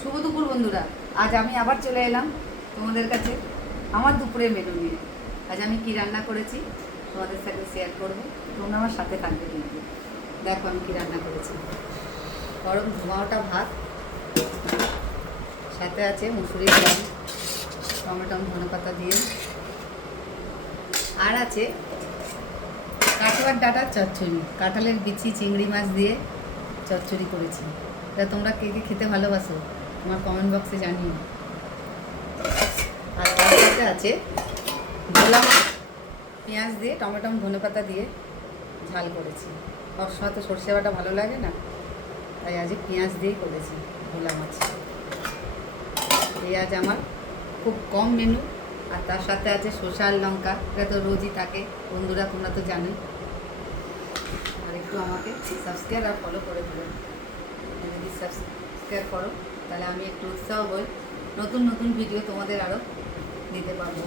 শুভ দুপুর বন্ধুরা। আজ আমি আবার চলে এলাম তোমাদের কাছে আমার দুপুরের মেনু নিয়ে। আজ আমি কি রান্না করেছি তোমাদের সাথে শেয়ার করবো, তোমরা আমার সাথে থাকবে। কিন্তু দেখো আমি কি রান্না করেছি। গরম ধোঁয়াটা ভাত, সাথে আছে মুসুরির ডাল, টমেটো ধনেপাতা দিয়ে, আর আছে কাঁঠালের ডাঁটার চচ্চড়ি, কাঁঠালের বিচি চিংড়ি মাছ দিয়ে চচ্চড়ি করেছি। এটা তোমরা কে কে খেতে ভালোবাসো তোমার কমেন্ট বক্সে জানিও। আর তার সাথে আছে ভোলা মাছ, পেঁয়াজ দিয়ে টমেটো ধনেপাতা দিয়ে ঝাল করেছি। ওর সাথে সর্ষে বাটা ভালো লাগে না, তাই আজ পেঁয়াজ দিয়েই করেছি ভোলা মাছ। এই আজ আমার খুব কম মেনু। আর তার সাথে আছে শসা আর লঙ্কা, এটা তো রোজই থাকে বন্ধুরা, তোমরা তো জানোই। আর একটু আমাকে সাবস্ক্রাইব আর ফলো করে দেবেন। যদি সাবস্ক্রাইব করো তাহলে আমি একটু উৎসাহ হই, নতুন নতুন ভিডিও তোমাদের আরও দিতে পারবো।